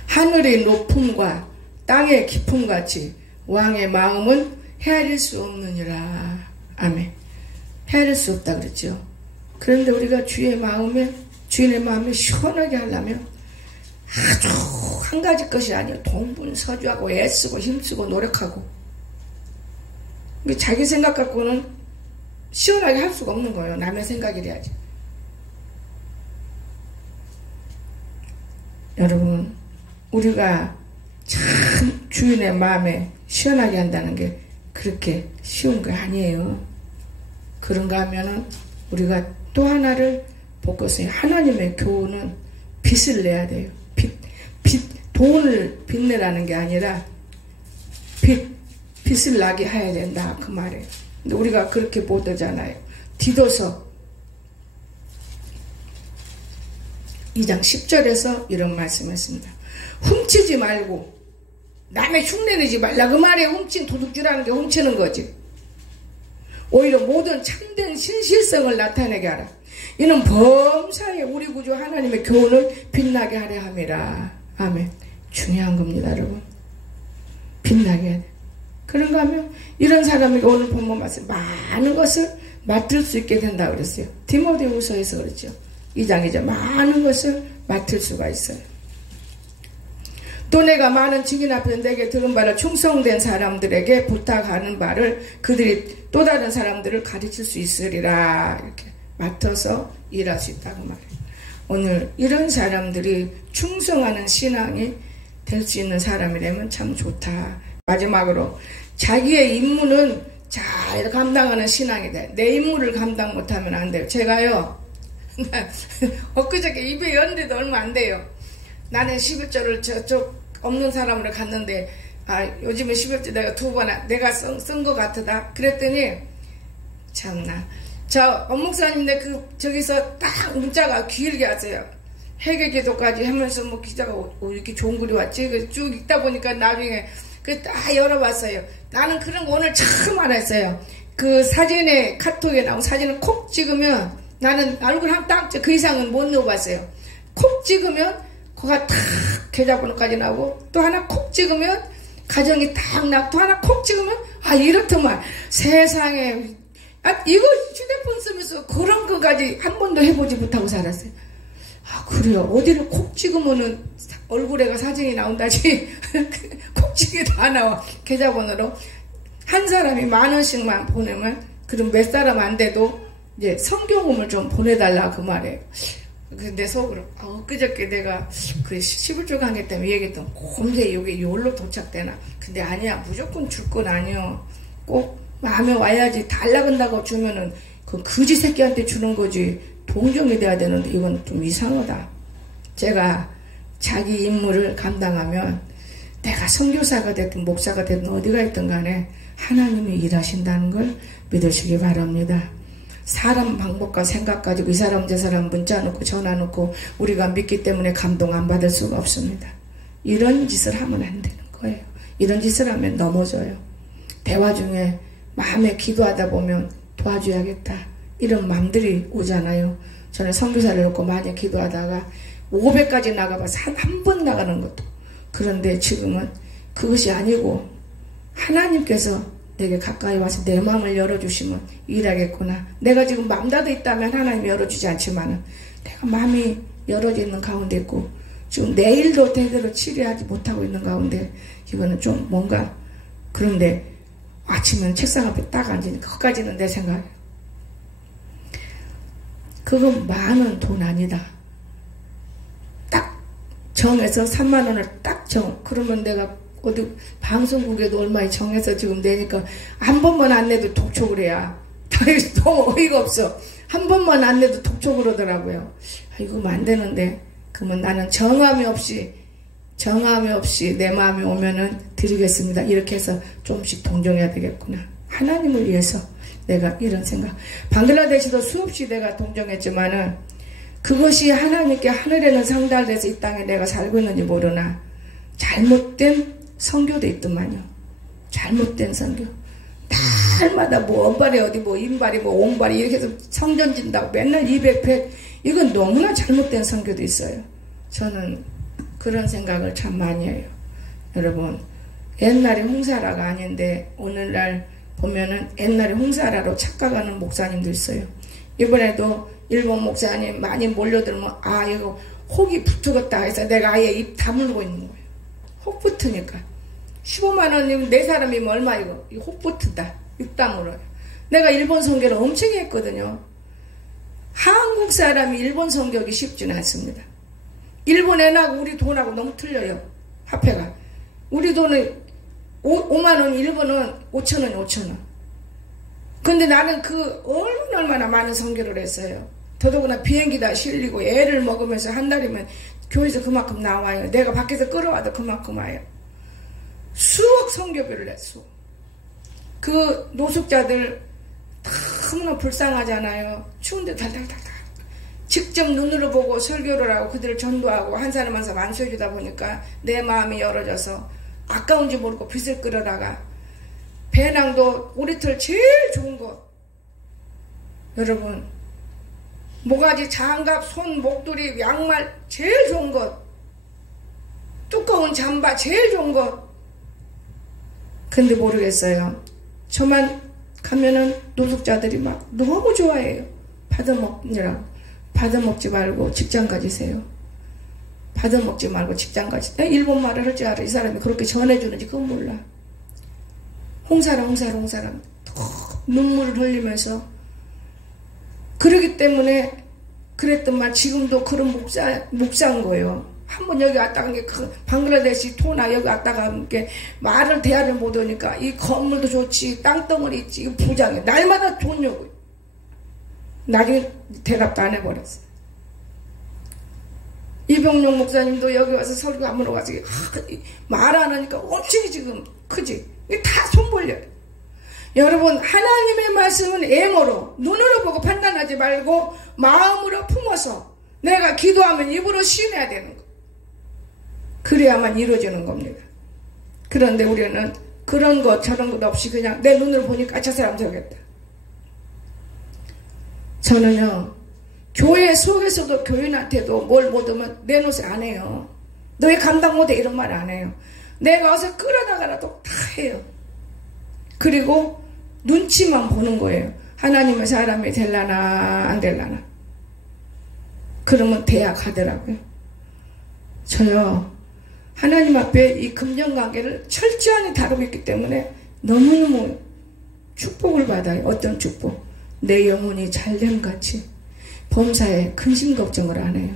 하늘의 높음과 땅의 깊음같이 왕의 마음은 헤아릴 수 없느니라. 아멘. 헤아릴 수 없다 그랬죠. 그런데 우리가 주인의 마음에 시원하게 하려면 아주 한 가지 것이 아니에요. 동분서주하고 애쓰고 힘쓰고 노력하고. 자기 생각 갖고는 시원하게 할 수가 없는 거예요. 남의 생각이래야지. 여러분, 우리가 참 주인의 마음에 시원하게 한다는 게 그렇게 쉬운 거 아니에요. 그런가 하면은 우리가 또 하나를 볼 것은 하나님의 교훈은 빚을 내야 돼요. 돈을 빚내라는 게 아니라 빚을 나게 해야 된다 그 말이에요. 근데 우리가 그렇게 못 하잖아요. 디도서 2장 10절에서 이런 말씀했습니다. 훔치지 말고 남의 흉내내지 말라 그 말에 훔친 도둑질하는 게 훔치는 거지. 오히려 모든 참된 신실성을 나타내게 하라. 이는 범사에 우리 구주 하나님의 교훈을 빛나게 하려 함이라. 아멘. 중요한 겁니다, 여러분. 빛나게 해야 돼. 그런가 하면 이런 사람에게 오늘 본문 말씀 많은 것을 맡을 수 있게 된다고 그랬어요. 디모데후서에서 그랬죠. 2장이죠. 많은 것을 맡을 수가 있어요. 또 내가 많은 증인 앞에서 내게 들은 바를 충성된 사람들에게 부탁하는 바를 그들이 또 다른 사람들을 가르칠 수 있으리라. 이렇게 맡아서 일할 수 있다고 말해요. 오늘 이런 사람들이 충성하는 신앙이 될 수 있는 사람이 되면 참 좋다. 마지막으로 자기의 임무는 잘 감당하는 신앙이 돼. 내 임무를 감당 못하면 안 돼요. 제가요 엊그저께 입에 연데도 얼마 안 돼요. 나는 11조를 저쪽 없는 사람으로 갔는데 요즘에 11조 내가 2번 내가 쓴 것 같다. 그랬더니 참나 엄목사님인데 저기서 딱 문자가 길게 왔어요. 회개기도까지 하면서 기자가 이렇게 좋은 글이 왔지. 쭉 읽다 보니까 나중에 그 다 열어봤어요. 나는 그런 거 오늘 처음 알았어요. 그 사진에, 카톡에 나온 사진을 콕 찍으면, 나는 얼굴 한 딱, 그 이상은 못 넣어봤어요. 콕 찍으면, 그가 탁 계좌번호까지 나오고, 또 하나 콕 찍으면, 가정이 딱 나고, 또 하나 콕 찍으면, 아, 이렇더만. 세상에. 아, 이거 휴대폰 쓰면서 그런 것까지 한 번도 해보지 못하고 살았어요. 아, 그래요. 어디를 콕 찍으면은 얼굴에가 사진이 나온다지. 콕 찍게 다 나와. 계좌번호로. 한 사람이 10,000원씩만 보내면, 그럼 몇 사람 안 돼도, 이제 성경음을 좀 보내달라, 그 말이에요. 근데 속으로, 엊그저께 내가 그 11조 강의 때문에 얘기했던, 언제 여기 요로 도착되나. 근데 아니야. 무조건 줄 건 아니요. 꼭 마음에 와야지. 달라근다고 주면은, 그 거지 새끼한테 주는 거지. 동정이 돼야 되는데, 이건 좀 이상하다. 제가 자기 임무를 감당하면, 내가 선교사가 됐든 목사가 됐든 어디가 있든 간에 하나님이 일하신다는 걸 믿으시기 바랍니다. 사람 방법과 생각 가지고 이 사람 저 사람 문자 놓고 전화 놓고 우리가 믿기 때문에 감동 안 받을 수가 없습니다. 이런 짓을 하면 안 되는 거예요. 이런 짓을 하면 넘어져요. 대화 중에 마음에 기도하다 보면 도와줘야겠다. 이런 마음들이 오잖아요. 저는 선교사를 놓고 많이 기도하다가 500까지 나가봐서 한 번 나가는 것도. 그런데 지금은 그것이 아니고 하나님께서 내게 가까이 와서 내 마음을 열어주시면 일하겠구나. 내가 지금 마음 닫아 있다면 하나님이 열어주지 않지만은 내가 마음이 열어져 있는 가운데 있고 지금 내일도 제대로 치료하지 못하고 있는 가운데 이거는 좀 뭔가 그런데 아침엔 책상 앞에 딱 앉으니까 그것까지는 내 생각이에요. 그건 많은 돈 아니다. 딱 정해서 3만 원을 딱 정. 그러면 내가 어디 방송국에도 얼마에 정해서 지금 내니까 한 번만 안 내도 독촉을 해야. 너무 어이가 없어. 한 번만 안 내도 독촉을 하더라고요. 이거 안 되는데 그러면 나는 정함이 없이 내 마음이 오면은 드리겠습니다. 이렇게 해서 조금씩 동정해야 되겠구나. 하나님을 위해서 내가 이런 생각. 방글라데시도 수없이 내가 동정했지만은 그것이 하나님께 하늘에는 상달돼서 이 땅에 내가 살고 있는지 모르나 잘못된 선교도 있더만요. 잘못된 선교. 날마다 뭐 언발이 어디 뭐 인발이 뭐 옹발이 이렇게 해서 성전 진다고 맨날 200, 100 이건 너무나 잘못된 선교도 있어요. 저는 그런 생각을 참 많이 해요. 여러분 옛날에 홍사라가 아닌데 오늘날 보면은 옛날에 홍사라로 착각하는 목사님도 있어요. 이번에도 일본 목사님 많이 몰려들면 이거 혹이 붙었다 해서 내가 아예 입 다물고 있는 거예요. 혹 붙으니까 15만 원이면 네 사람이면 얼마 이거 혹 붙은다. 입 다물어요. 내가 일본 선교를 엄청 했거든요. 한국 사람이 일본 선교하기 쉽지는 않습니다. 일본 애나고 우리 돈하고 너무 틀려요. 화폐가. 우리 돈은 5만 원, 일본은 5천 원, 5천 원. 근데 나는 그 얼마나 많은 선교를 했어요. 더더구나 비행기다 실리고 애를 먹으면서 한 달이면 교회에서 그만큼 나와요. 내가 밖에서 끌어와도 그만큼 와요. 수억 선교비를 했어. 그 노숙자들 너무나 불쌍하잖아요. 추운데 달달달달. 직접 눈으로 보고 설교를 하고 그들을 전도하고 한 사람 한 사람 안수해주다 보니까 내 마음이 열어져서 아까운지 모르고 빚을 끌어다가 배낭도 오리털 제일 좋은 거 여러분 모가지 장갑 손 목도리 양말 제일 좋은 것 두꺼운 잠바 제일 좋은 것 근데 모르겠어요. 저만 가면은 노숙자들이 막 너무 좋아해요. 받아먹느라고. 받아먹지 말고 직장 가지세요. 받아먹지 말고 직장 가지. 일본 말을 할 줄 알아. 이 사람이 그렇게 전해주는지 그건 몰라. 홍사람 눈물을 흘리면서 그러기 때문에 그랬더만 지금도 그런 목사인 거예요. 한번 여기 왔다가 그 방글라데시 토나 여기 왔다가 이렇게 말을 대화를 못 하니까 이 건물도 좋지 땅덩어리 있지 이 부장이 날마다 돈 요구해. 나중에 대답도 안 해버렸어. 이병용 목사님도 여기 와서 설교 한번 와서 말 안 하니까 엄청 지금 크지. 다 손 벌려요. 여러분 하나님의 말씀은 애모로 눈으로 보고 판단하지 말고 마음으로 품어서 내가 기도하면 입으로 시인해야 되는 거. 그래야만 이루어지는 겁니다. 그런데 우리는 그런 것 저런 것 없이 그냥 내 눈으로 보니까 저 사람 저겠다. 저는요, 교회 속에서도 교인한테도 뭘 못하면 내놓으세 안 해요. 너 왜 감당 못해? 이런 말 안 해요. 내가 어서 끌어다가라도 다 해요. 그리고 눈치만 보는 거예요. 하나님의 사람이 될라나 안 될라나. 그러면 돼야 가더라고요. 저요, 하나님 앞에 이 금전관계를 철저히 다루고 있기 때문에 너무너무 축복을 받아요. 어떤 축복? 내 영혼이 잘됨같이 범사에 근심 걱정을 안 해요.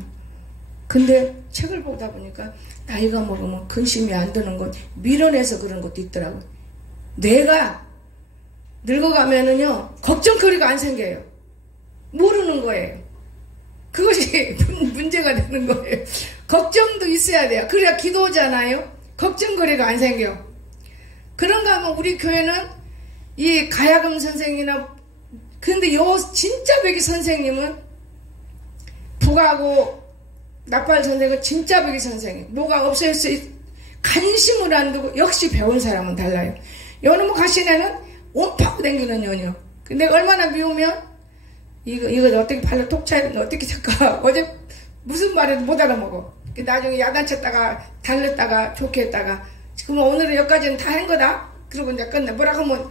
근데 책을 보다 보니까 나이가 먹으면 근심이 안 드는 건 밀어내서 그런 것도 있더라고요. 내가 늙어가면은요, 걱정거리가 안 생겨요. 모르는 거예요. 그것이 문제가 되는 거예요. 걱정도 있어야 돼요. 그래야 기도잖아요. 걱정거리가 안 생겨요. 그런가 하면 우리 교회는 이 가야금 선생이나, 근데 요 진짜 배기 선생님은 북하고 나팔 선생은 진짜 배기 선생님. 뭐가 없어요. 관심을 안 두고 역시 배운 사람은 달라요. 요놈의 가시네는 온파고 댕기는 년이요. 근데 얼마나 미우면 이거 어떻게 발로 톡 차야 되는데 어떻게 잠깐 어제 무슨 말해도 못 알아먹어. 나중에 야단쳤다가 달렸다가 좋게 했다가 그러면 오늘은 여기까지는 다 한 거다. 그러고 이제 끝내. 뭐라 하면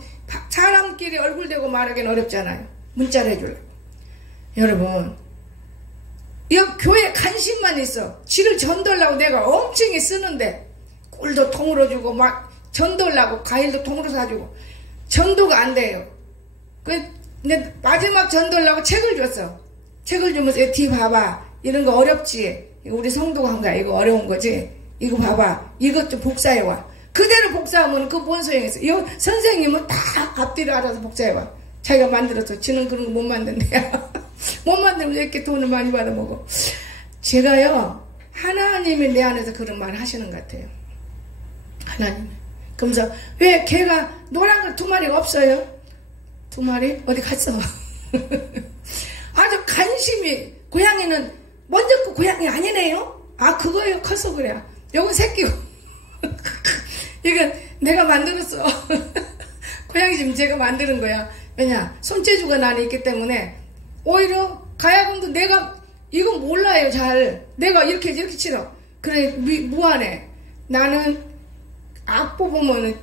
사람끼리 얼굴 대고 말하기는 어렵잖아요. 문자를 해줄래. 여러분, 이 교회 관심만 있어. 지를 전도하려고 내가 엄청히 쓰는데 꿀도 통으로 주고 막 전도하려고 과일도 통으로 사주고 전도가 안 돼요. 근데 마지막 전도하려고 책을 줬어. 책을 주면서 뒤 봐봐. 이런 거 어렵지. 이거 우리 성도가 한 거야. 이거 어려운 거지. 이거 봐봐. 이것 좀 복사해와. 그대로 복사하면 그 뭔 소용있어. 이 선생님은 다 앞뒤를 알아서 복사해와. 자기가 만들어서. 지는 그런 거 못 만든대요. 못 만들면 이렇게 돈을 많이 받아먹어. 제가요, 하나님이 내 안에서 그런 말을 하시는 것 같아요. 하나님. 그러면서 왜 걔가 노란 거 2마리가 없어요? 2마리? 어디 갔어? 아주 관심이, 고양이는 먼저 그 고양이 아니네요? 아, 그거예요. 커서 그래요. 요건 새끼고. 이건 내가 만들었어. 고양이 지금 제가 만드는 거야. 왜냐? 손재주가 나는 있기 때문에 오히려 가야금도 내가 이건 몰라요. 잘. 내가 이렇게 치러. 그래, 무한해. 나는 악보 보면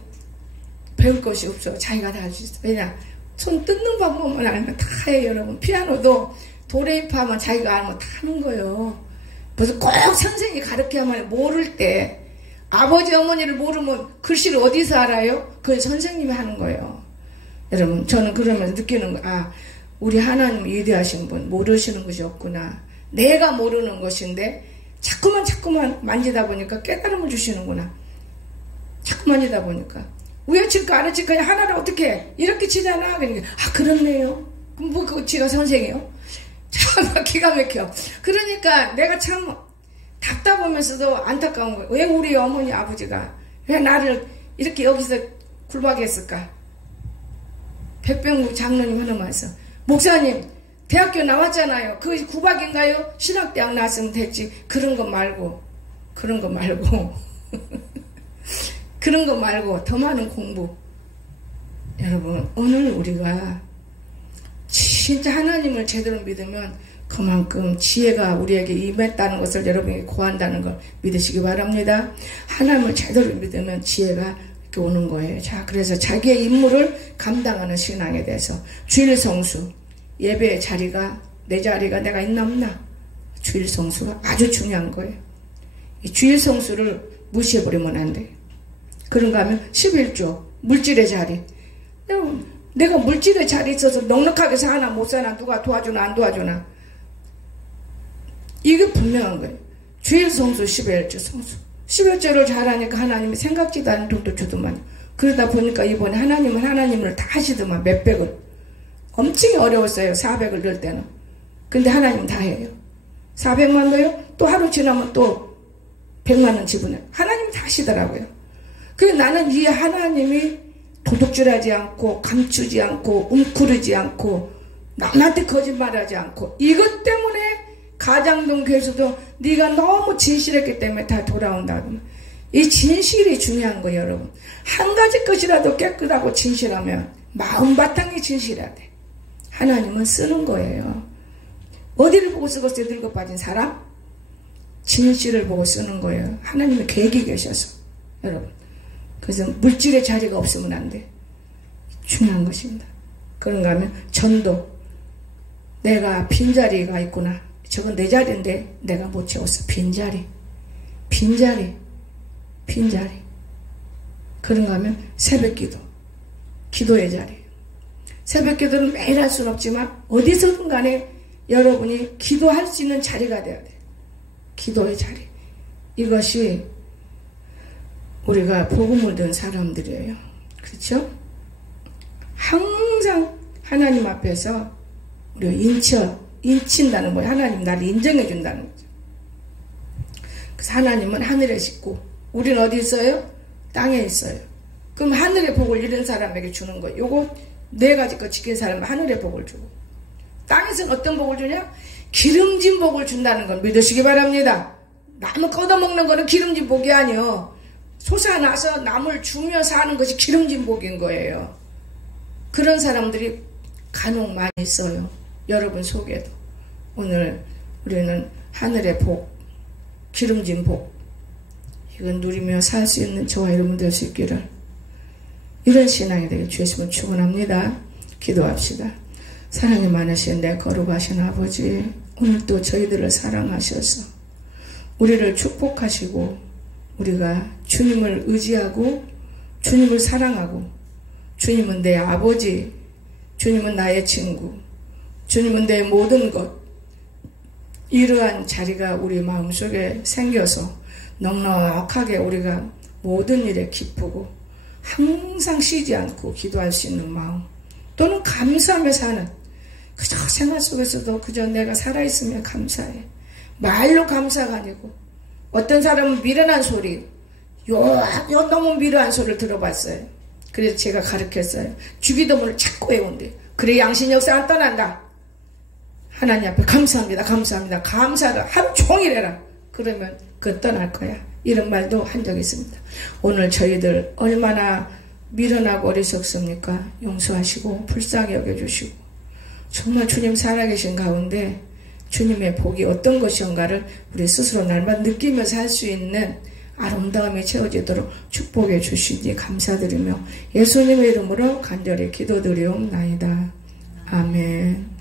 배울 것이 없어. 자기가 다 할 수 있어. 왜냐? 손 뜯는 방법만 알면 다 해요, 여러분. 피아노도 도레미파 하면 자기가 알면 다 하는 거예요. 그래서 꼭 선생님이 가르쳐야만 모를 때, 아버지 어머니를 모르면 글씨를 어디서 알아요? 그건 선생님이 하는 거예요. 여러분, 저는 그러면서 느끼는 거, 아, 우리 하나님 위대하신 분 모르시는 것이 없구나. 내가 모르는 것인데 자꾸만 만지다 보니까 깨달음을 주시는구나. 자꾸 만지다 보니까 우여칠까 아래칠까 하나를 어떻게 해? 이렇게 치잖아. 그러니까 아, 그렇네요. 그럼 뭐 그거 지가 선생이요? 참 기가 막혀. 그러니까 내가 참 답답하면서도 안타까운 거예요. 왜 우리 어머니 아버지가 왜 나를 이렇게 여기서 굴박이 했을까? 백병국 장로님 하는 말씀, 목사님 대학교 나왔잖아요. 그것이 구박인가요? 신학대학 나왔으면 됐지. 그런 거 말고 그런 거 말고 더 많은 공부. 여러분, 오늘 우리가 진짜 하나님을 제대로 믿으면 그만큼 지혜가 우리에게 임했다는 것을 여러분이 구한다는 걸 믿으시기 바랍니다. 하나님을 제대로 믿으면 지혜가 이렇게 오는 거예요. 자, 그래서 자기의 임무를 감당하는 신앙에 대해서 주일 성수, 예배의 자리가, 내 자리가 내가 있나 없나, 주일 성수가 아주 중요한 거예요. 이 주일 성수를 무시해버리면 안 돼요. 그런가 하면 11조 물질의 자리. 내가 물질의 자리에 있어서 넉넉하게 사나 못 사나, 누가 도와주나 안 도와주나, 이게 분명한 거예요. 주일 성수 11조 성수. 11조를 잘하니까 하나님이 생각지도 않은 돈도 주더만. 그러다 보니까 이번에 하나님을 다 하시더만. 몇백을. 엄청 어려웠어요. 400을 넣을 때는. 근데 하나님은 다 해요. 400만 넣어요? 또 하루 지나면 또 100만 원 지분해. 하나님이 다 하시더라고요. 그래서 나는 이 하나님이 도둑질하지 않고 감추지 않고 웅크르지 않고 남한테 거짓말하지 않고, 이것 때문에 가장동 교수도 네가 너무 진실했기 때문에 다 돌아온다. 이 진실이 중요한 거예요, 여러분. 한 가지 것이라도 깨끗하고 진실하면 마음 바탕이 진실해야 돼. 하나님은 쓰는 거예요. 어디를 보고 쓰겠어요, 늙어 빠진 사람? 진실을 보고 쓰는 거예요. 하나님의 계획이 계셔서. 여러분. 그래서 물질의 자리가 없으면 안 돼. 중요한 것입니다. 그런가 하면 전도. 내가 빈자리가 있구나. 저건 내 자리인데 내가 못 채웠어. 빈자리. 빈자리. 빈자리. 그런가 하면 새벽기도. 기도의 자리. 새벽기도는 매일 할 수는 없지만 어디서든 간에 여러분이 기도할 수 있는 자리가 돼야 돼. 기도의 자리. 이것이 우리가 복음을 든 사람들이에요. 그렇죠? 항상 하나님 앞에서 우리가 인친다는 거예요. 하나님 나를 인정해 준다는 거죠. 그래서 하나님은 하늘에 있고 우리는 어디 있어요? 땅에 있어요. 그럼 하늘의 복을 잃은 사람에게 주는 거예요. 요거 네 가지 거 지킨 사람은 하늘의 복을 주고, 땅에서는 어떤 복을 주냐? 기름진 복을 준다는 걸 믿으시기 바랍니다. 나무 걷어먹는 거는 기름진 복이 아니요. 솟아나서 남을 주며 사는 것이 기름진 복인 거예요. 그런 사람들이 간혹 많이 있어요. 여러분 속에도. 오늘 우리는 하늘의 복, 기름진 복, 이건 누리며 살 수 있는 저와 여러분 될 수 있기를, 이런 신앙이 되길 주였으면 축원합니다. 기도합시다. 사랑이 많으신 내 거룩하신 아버지, 오늘 또 저희들을 사랑하셔서 우리를 축복하시고 우리가 주님을 의지하고 주님을 사랑하고 주님은 내 아버지, 주님은 나의 친구, 주님은 내 모든 것, 이러한 자리가 우리 마음속에 생겨서 넉넉하게 우리가 모든 일에 기쁘고 항상 쉬지 않고 기도할 수 있는 마음, 또는 감사하며 사는, 그저 생활 속에서도 그저 내가 살아있으면 감사해. 말로 감사가 아니고, 어떤 사람은 미련한 소리, 너무 미련한 소리를 들어봤어요. 그래서 제가 가르쳤어요. 주기도문을 자꾸 외운대. 그래 양신 역사 안 떠난다. 하나님 앞에 감사합니다. 감사합니다. 감사를 하루 종일 해라. 그러면 그건 떠날 거야. 이런 말도 한 적이 있습니다. 오늘 저희들 얼마나 미련하고 어리석습니까? 용서하시고 불쌍히 여겨주시고 정말 주님 살아계신 가운데 주님의 복이 어떤 것인가를 우리 스스로 날마다 느끼면서 할 수 있는 아름다움이 채워지도록 축복해 주시니 감사드리며 예수님의 이름으로 간절히 기도드리옵나이다. 아멘.